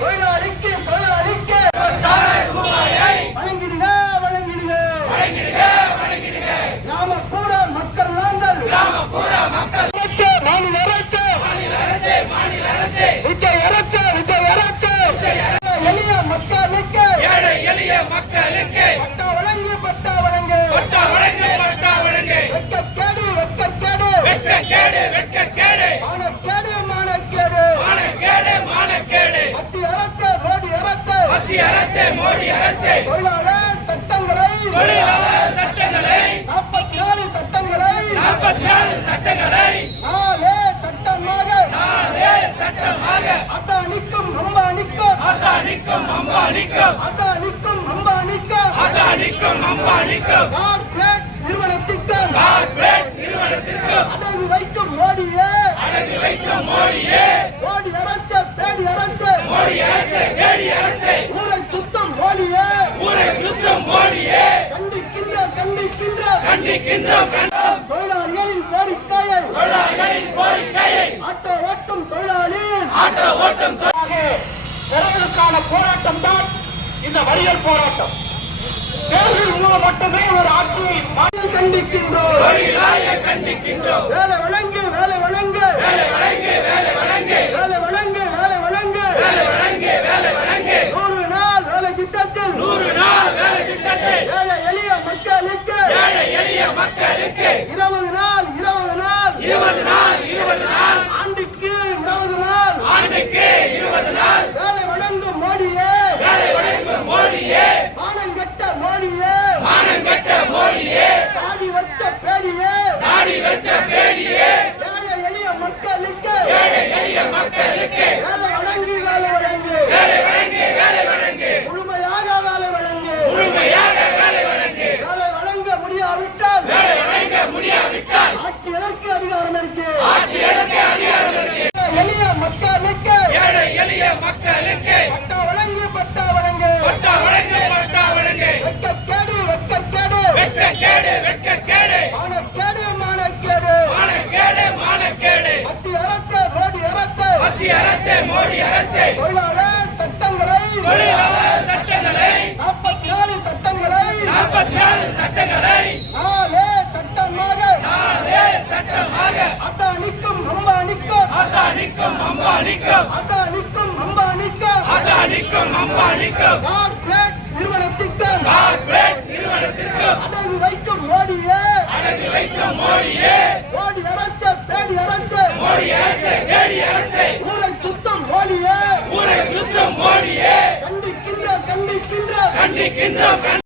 தொழிலாளிக்கு வழங்கிடுக நாம கூட மக்கள் நாங்கள் மாநில அரசு விஜய் அரசு எளிய மக்களுக்கு பட்டா வழங்கு வெட்கக்கேடு மானக்கேடு மத்திய அரசு மோடி அரசு தொழிலாளர் சட்டங்களை 44 சட்டங்களை 4 சட்டமாக அதானிக்கும் அம்பானிக்கும் கார்ப்பரேட் நிறுவனத்திற்கு அடகு வைக்கும் மோடியே மோடி அரசு பேடி அரசு ஊரை சுத்தம் மோடியே கண்டிக்கின்றோம் தொழிலாளிகளின் கோரிக்கையை ஆட்டோ ஓட்டும் தொழிலாளியின் விரைவுக்கான போராட்டம் தான் இந்த மறியல் போராட்டம். தேர்தல் மூலம் மட்டுமே ஒரு ஆட்சியை கண்டிக்கின்றோம். வேலை வழங்கு 100 நாள் வேலை திட்டத்தில் ஏழை எளிய மக்களுக்கு 20 நாள் ஆண்டுக்கு 20 நாள் வேலை வழங்கும் மோடியே மானங்கெட்ட மோடியே தாடி வச்ச பேடியே ஏழை எளிய மக்களுக்கு வேலை வழங்கு முழுமையாக வேலை வழங்கு வேலை வழங்க முடியாவிட்டால் ஆட்சி எதற்கு அதிகாரம் இருக்கு எளிய மக்களுக்கு பட்டா வழங்கு வெட்கக்கேடு மானக்கேடு மத்திய அரசு மோடி அரசு தொழிலாளர் சட்டங்களை 44 சட்டங்களை 4 சட்டமாக அதானிக்கும் அம்பானிக்கும் கார்ப்பரேட் நிறுவனத்திற்கு அடகு வைக்கும் மோடியே மோடி அரசு பேடி அரசு ஊரை சுத்தம் மோடியே கண்டிக்கின்றோம்